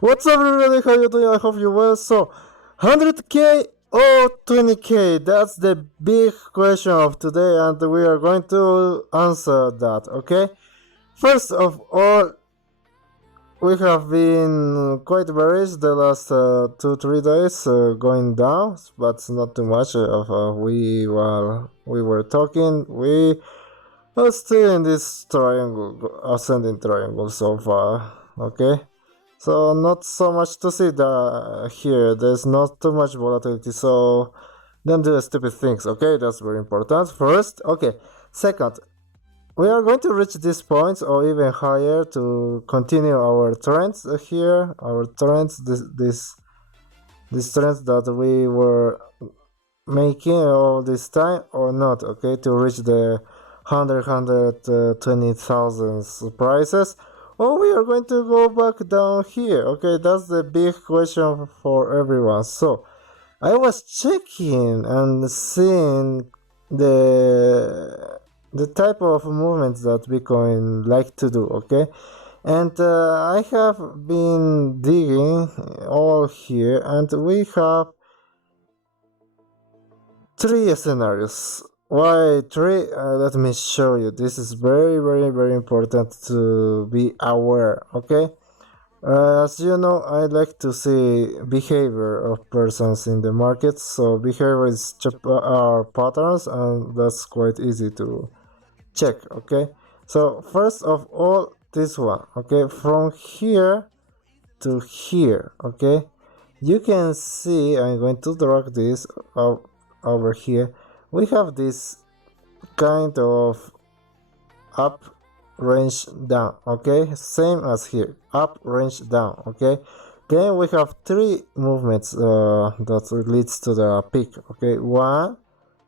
What's up, everybody? How you doing? I hope you well. So, 100k or 20k? That's the big question of today, and we are going to answer that. Okay. First of all, we have been quite bearish the last 2-3 days, going down, but not too much. We were talking. We are still in this triangle, ascending triangle so far. Okay. So not so much to see here. There's not too much volatility. So don't do stupid things. Okay, that's very important. First, okay. Second, we are going to reach these points or even higher to continue our trends here. Our trends, these trends that we were making all this time or not. Okay, to reach the 120,000 prices, or we are going to go back down here. Okay, that's the big question for everyone. So I was checking and seeing the type of movements that Bitcoin like to do. Okay, and I have been digging all here, and we have three scenarios. Why three? Let me show you. This is very important to be aware. Okay. As you know, I like to see behavior of persons in the market. So behavior is are patterns, and that's quite easy to check. Okay. So first of all, this one. Okay, from here to here. Okay, you can see. I'm going to drag this over here. We have this kind of up, range, down. Okay, same as here, up, range, down. Okay, then we have three movements that leads to the peak. Okay, 1,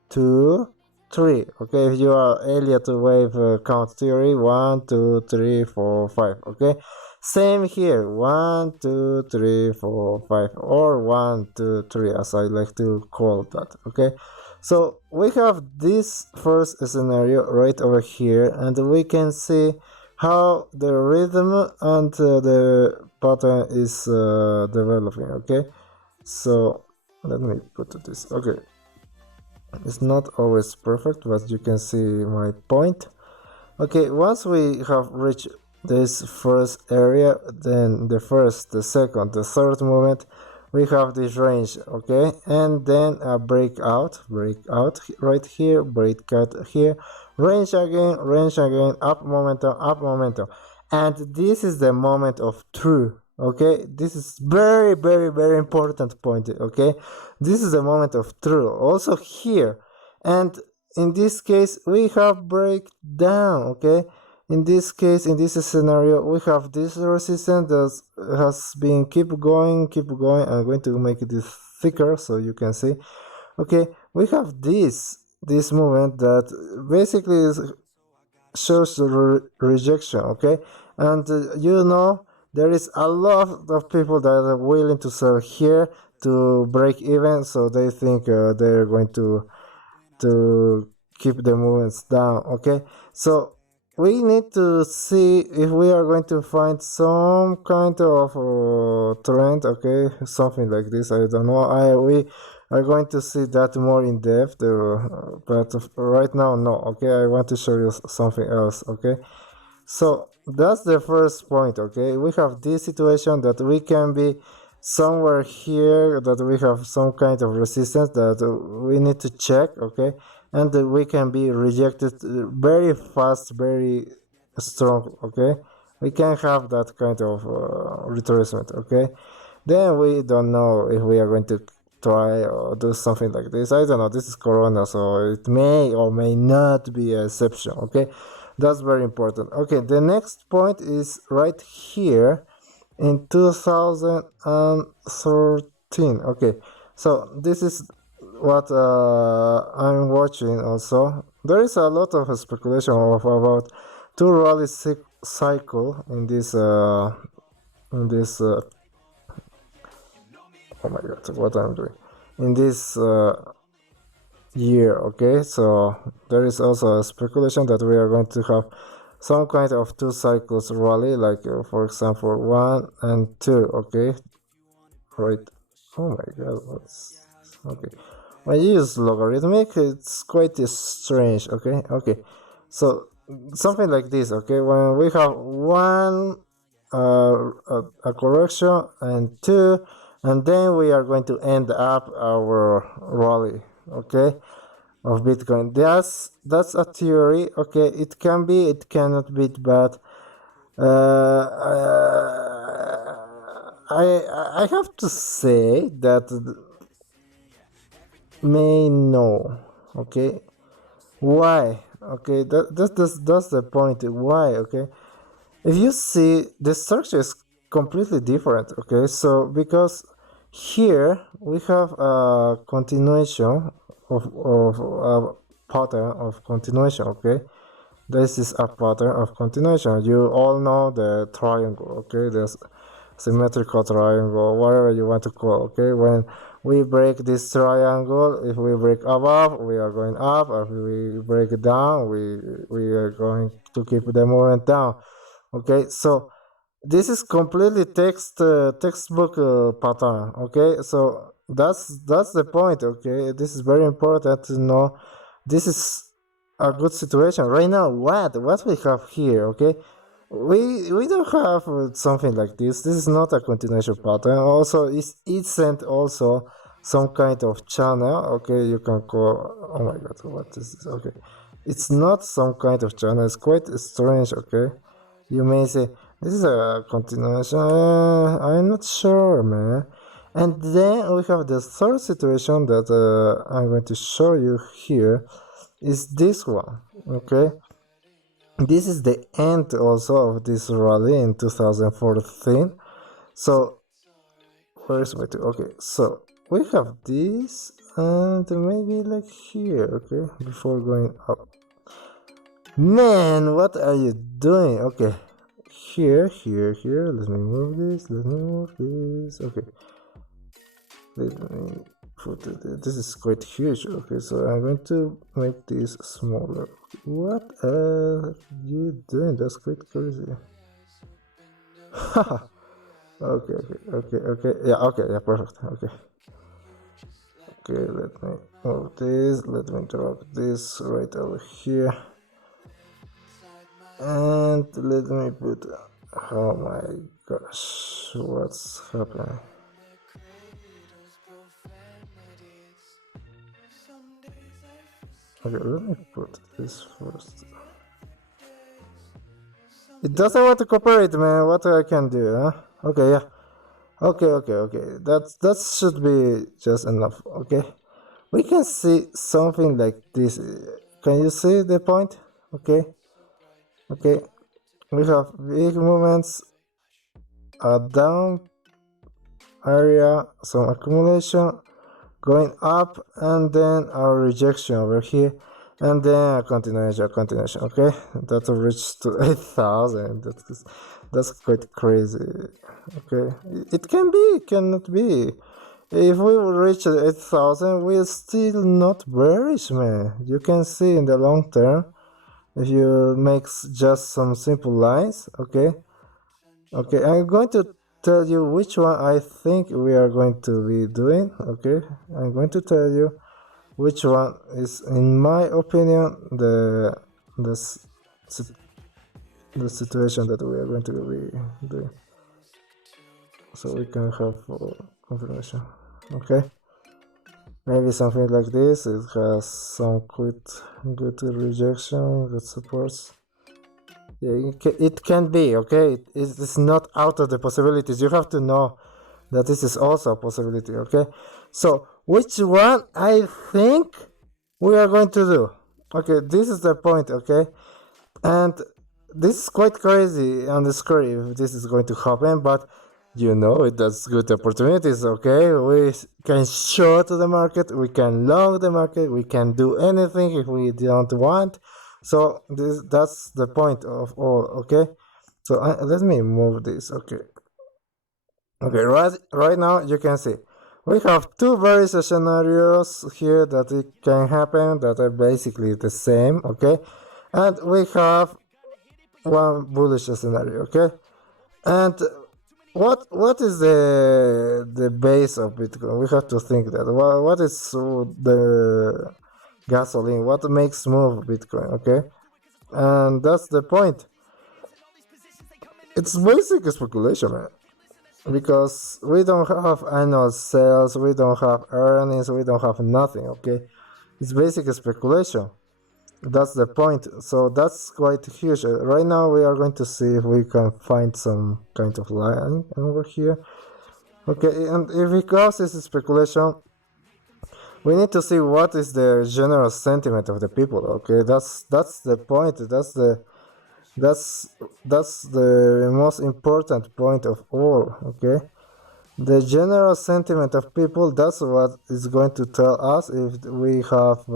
2, 3. Okay, if you are Elliott wave count theory, 1, 2, 3, 4, 5. Okay, same here, 1, 2, 3, 4, 5, or 1, 2, 3, as I like to call that. Okay, so we have this first scenario right over here, and we can see how the rhythm and the pattern is developing. Okay, so let me put this. Okay, it's not always perfect, but you can see my point. Okay, once we have reached this first area, then the first, the second, the third movement, we have this range. Okay, and then a breakout right here, breakout here, range again, up momentum, and this is the moment of truth. Okay, this is very important point. Okay, this is the moment of truth also here, and in this case we have breakdown. Okay, in this case, in this scenario, we have this resistance that has been keep going. I'm going to make this thicker so you can see. Okay, we have this movement that basically shows rejection. Okay, and you know, there is a lot of people that are willing to sell here to break even, so they think they're going to keep the movements down. Okay, so we need to see if we are going to find some kind of trend. Okay, something like this. I don't know. We are going to see that more in depth, but right now no. Okay, I want to show you something else. Okay, so that's the first point. Okay, we have this situation that we can be somewhere here, that we have some kind of resistance that we need to check. Okay, and we can be rejected very fast, very strong. Okay, we can have that kind of retracement. Okay, then we don't know if we are going to try or do something like this. I don't know, this is corona, so it may or may not be an exception. Okay, that's very important. Okay, the next point is right here in 2013. Okay, so this is what I'm watching. Also, there is a lot of speculation about two rally cycle in this oh my god, what I'm doing in this year. Okay, so there is also a speculation that we are going to have some kind of 2 cycles rally, like for example 1 and 2. Okay, right. Oh my god, what's okay? When you use logarithmic, it's quite strange. Okay, so something like this. Okay, when we have one a correction and 2, and then we are going to end up our rally. Okay, of Bitcoin. That's a theory. Okay, it can be, it cannot be, but I have to say that may know. Okay, why? Okay, that's the point. Why? Okay, if you see, the structure is completely different. Okay, so because here we have a continuation of a pattern of continuation. Okay, this is a pattern of continuation. You all know the triangle. Okay, there's symmetrical triangle, whatever you want to call. Okay, when we break this triangle, if we break above, we are going up. If we break it down, we are going to keep the movement down. Okay, so this is completely textbook pattern. Okay, so that's the point. Okay, this is very important to know. This is a good situation right now. What we have here? Okay, we don't have something like this. This is not a continuation pattern. Also, it isn't also some kind of channel. Okay, you can call. Oh my god, what is this? Okay, it's not some kind of channel. It's quite strange. Okay, you may say this is a continuation. I'm not sure, man. And then we have the third situation that I'm going to show you here. Is this one? Okay, this is the end also of this rally in 2014. So where is my two? Okay, so we have this, and maybe like here. Okay, before going up. Man, what are you doing? Okay, here. Let me move this. Okay, let me put it. This is quite huge. Okay, so I'm going to make this smaller. What are you doing? That's quite crazy. Okay. Yeah, perfect. Okay, let me move this. Let me drop this right over here. And let me put. Oh my gosh, what's happening? Okay, let me put this first. It doesn't want to cooperate, man. What I can do, huh? Okay, yeah. Okay. That should be just enough. Okay, we can see something like this. Can you see the point? Okay. We have big movements, a down area, some accumulation, going up, and then our rejection over here, and then a continuation. Okay, that reached to 8,000. That's quite crazy. Okay, it can be, it cannot be. If we reach 8,000, we're still not bearish, man. You can see in the long term, if you make just some simple lines. Okay, I'm going to tell you which one I think we are going to be doing. Okay, I'm going to tell you which one is, in my opinion, the situation that we are going to be doing, so we can have confirmation. Okay, maybe something like this. It has some good rejection, good supports. Yeah, it can be. Okay, it's not out of the possibilities. You have to know that this is also a possibility. Okay, so which one I think we are going to do? Okay, this is the point. Okay, and this is quite crazy on the screen if this is going to happen, but you know it does good opportunities. Okay, we can short the market, we can long the market, we can do anything if we don't want. So that's the point of all. Okay, so let me move this. Okay, right now you can see we have two various scenarios here that it can happen that are basically the same. Okay, and we have one bullish scenario, okay? And what is the base of Bitcoin? We have to think that. What is the gasoline? What makes move Bitcoin? Okay, and that's the point. It's basic speculation, man. Because we don't have annual sales, we don't have earnings, we don't have nothing. Okay, it's basic speculation. That's the point. So that's quite huge. Right now we are going to see if we can find some kind of line over here. Okay, and if it causes speculation, we need to see what is the general sentiment of the people. Okay, that's the point. That's that's the most important point of all. Okay, the general sentiment of people. That's what is going to tell us if we have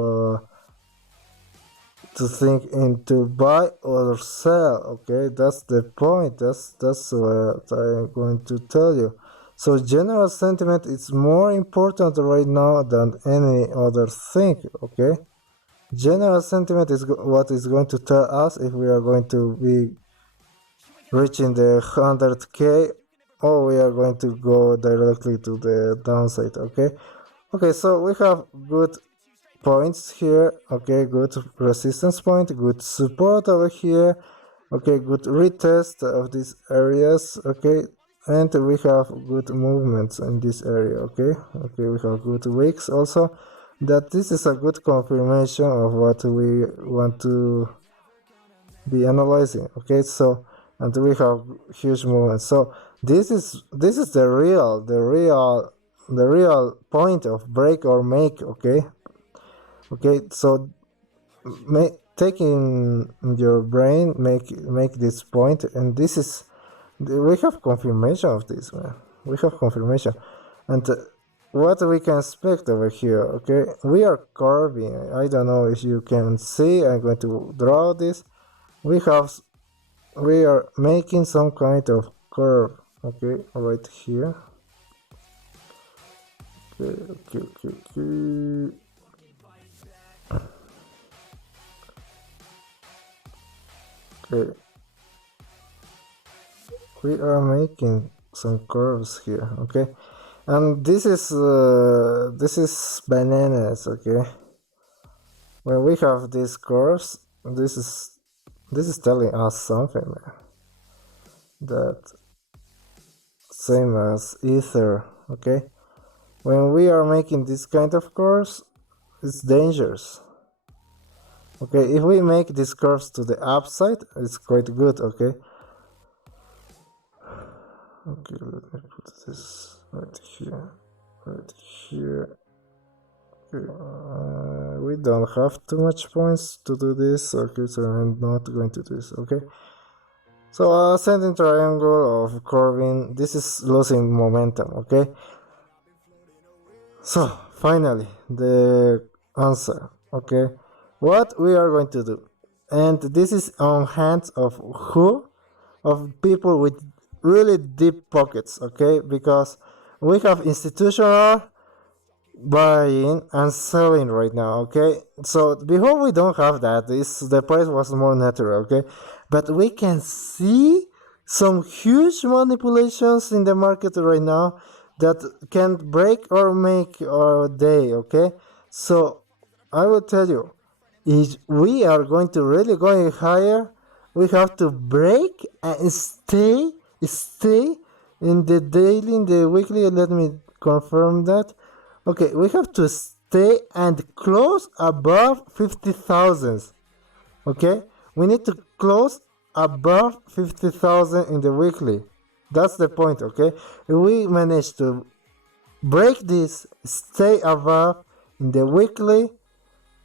to think into buy or sell. Okay, that's the point. That's what I'm going to tell you. So general sentiment is more important right now than any other thing. Okay, general sentiment is what is going to tell us if we are going to be reaching the 100k or we are going to go directly to the downside. Okay, so we have good points here. Okay, good resistance point, good support over here. Okay, good retest of these areas. Okay, and we have good movements in this area. Okay, we have good wicks also. That this is a good confirmation of what we want to be analyzing. Okay, so and we have huge movements. So this is the real point of break or make. Okay, so taking your brain, make this point, and this is we have confirmation of this, man. We have confirmation, and what we can expect over here. Okay, we are curving. I don't know if you can see. I'm going to draw this. We are making some kind of curve. Okay, right here. Okay. Okay, we are making some curves here. Okay, and this is bananas. Okay, when we have these curves, this is telling us something, man. That same as ether. Okay, when we are making this kind of curves, it's dangerous. Okay, if we make these curves to the upside, it's quite good. Okay, let me put this right here. Okay, we don't have too much points to do this. Okay, so I'm not going to do this. Okay, so ascending triangle of curving, this is losing momentum. Okay, so finally the answer. Okay, what we are going to do, and this is on hands of who? Of people with really deep pockets. Okay, because we have institutional buying and selling right now. Okay, so before we don't have that, the price was more natural. Okay, but we can see some huge manipulations in the market right now that can break or make our day. Okay, so I will tell you, if we are going to really going higher, we have to break and stay in the daily, in the weekly. Let me confirm that. Okay, we have to stay and close above 50,000. Okay, we need to close above 50,000 in the weekly. That's the point. Okay, if we manage to break this, stay above in the weekly,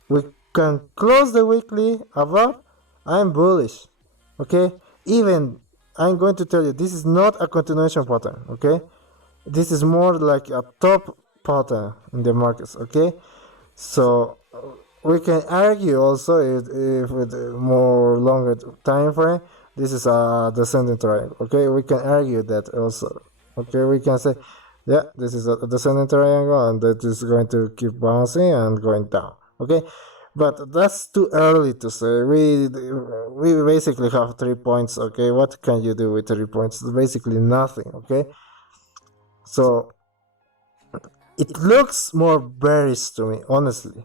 we can close the weekly above. I'm bullish. Okay, even I'm going to tell you, this is not a continuation pattern. Okay, this is more like a top pattern in the markets. Okay, so we can argue also if with a more longer time frame, this is a descending triangle. Okay, we can argue that also. Okay, we can say, yeah, this is a descending triangle and that is going to keep bouncing and going down. Okay, But that's too early to say. We basically have 3 points. Okay, what can you do with 3 points? Basically nothing. Okay, so it looks more bearish to me, honestly.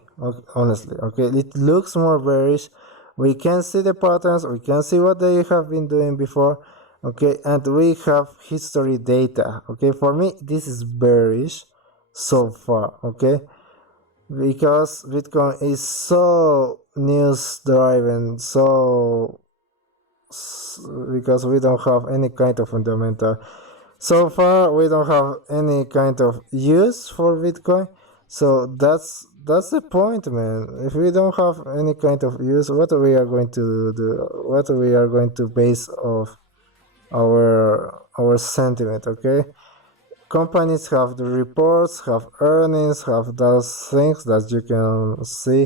Honestly, okay, it looks more bearish. We can see the patterns. We can see what they have been doing before. Okay, and we have history data. Okay, for me this is bearish so far. Okay, because Bitcoin is so news driven, so because we don't have any kind of fundamental. So far, we don't have any kind of use for Bitcoin. So that's the point, man. If we don't have any kind of use, what we are going to do? What we are going to base of our sentiment? Okay, companies have the reports, have earnings, have those things that you can see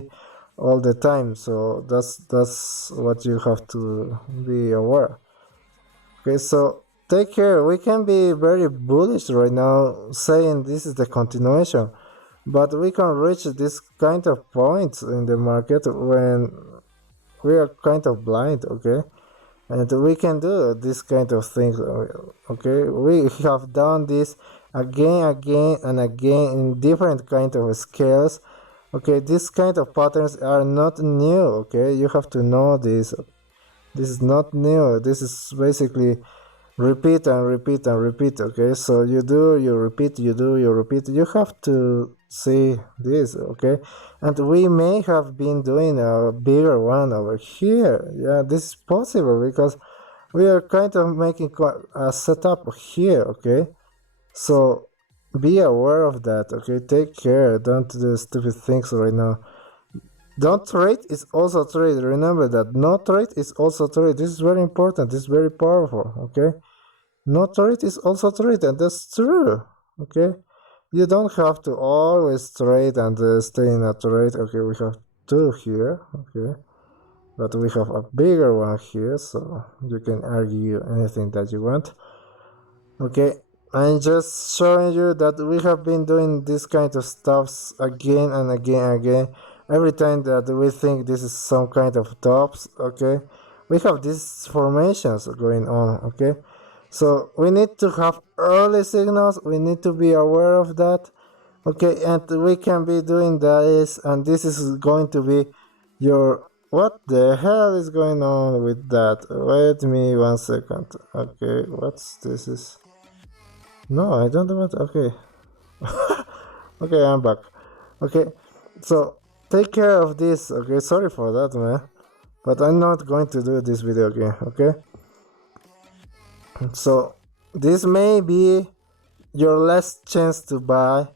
all the time. So that's what you have to be aware. Okay, so take care. We can be very bullish right now, saying this is the continuation, but we can reach this kind of point in the market when we are kind of blind. Okay, and we can do this kind of things. Okay, we have done this again and again in different kind of scales. Okay, this kind of patterns are not new. Okay, you have to know this. This is not new. This is basically repeat and repeat and repeat. Okay, so you do, you repeat, you do, you repeat. You have to see this. Okay, and we may have been doing a bigger one over here. Yeah, this is possible because we are kind of making a setup here. Okay, so be aware of that. Okay, take care. Don't do stupid things right now. Don't trade is also trade. Remember that no trade is also trade. This is very important. This is very powerful. Okay, no trade is also trade, and that's true. Okay, you don't have to always trade and stay in a trade. Okay, we have two here. Okay, but we have a bigger one here, so you can argue anything that you want. Okay, I'm just showing you that we have been doing this kind of stuffs again and again and again. Every time that we think this is some kind of tops, okay, we have these formations going on. Okay, so we need to have early signals. We need to be aware of that. Okay, and we can be doing this, and this is going to be your. What the hell is going on with that? Wait me 1 second. Okay, what's this is? No, I don't want. Okay, okay, I'm back. Okay, so take care of this. Okay, sorry for that, man, but I'm not going to do this video again. Okay. So this may be your last chance to buy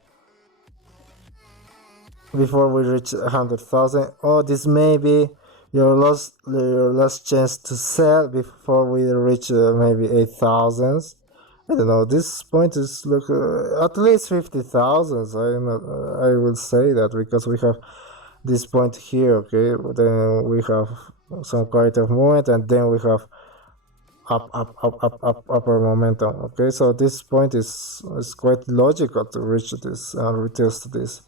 before we reach 100,000, or this may be your last chance to sell before we reach maybe 8,000. I don't know. This point is look at least 50,000. I will say that because we have this point here. Okay, then we have some kind of movement, and then we have upper momentum. Okay, so this point is quite logical to reach this and retest this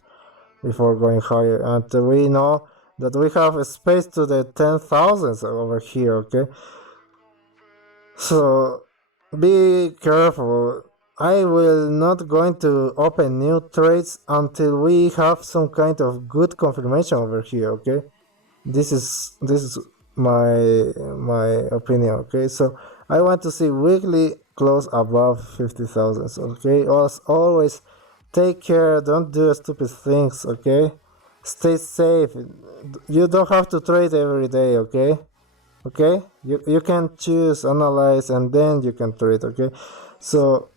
before going higher, and we know that we have a space to the 10,000s over here. Okay, so be careful. I will not going to open new trades until we have some kind of good confirmation over here. Okay, this is my opinion. Okay, so I want to see weekly close above 50,000. Okay, as always, take care. Don't do stupid things. Okay, stay safe. You don't have to trade every day. Okay, you can choose, analyze, and then you can trade. Okay, so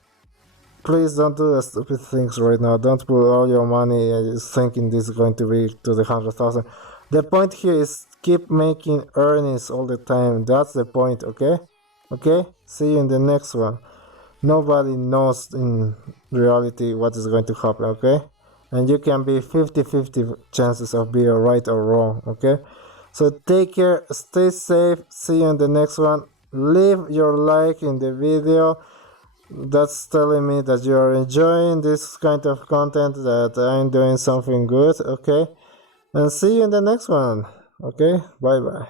please don't do stupid things right now. Don't put all your money thinking this is going to be to the 100,000. The point here is keep making earnings all the time. That's the point. Okay, see you in the next one. Nobody knows in reality what is going to happen. Okay, and you can be 50-50 chances of being right or wrong. Okay, so take care, stay safe, see you in the next one. Leave your like in the video. That's telling me that you are enjoying this kind of content, that I'm doing something good. Okay, and see you in the next one. Okay, bye bye.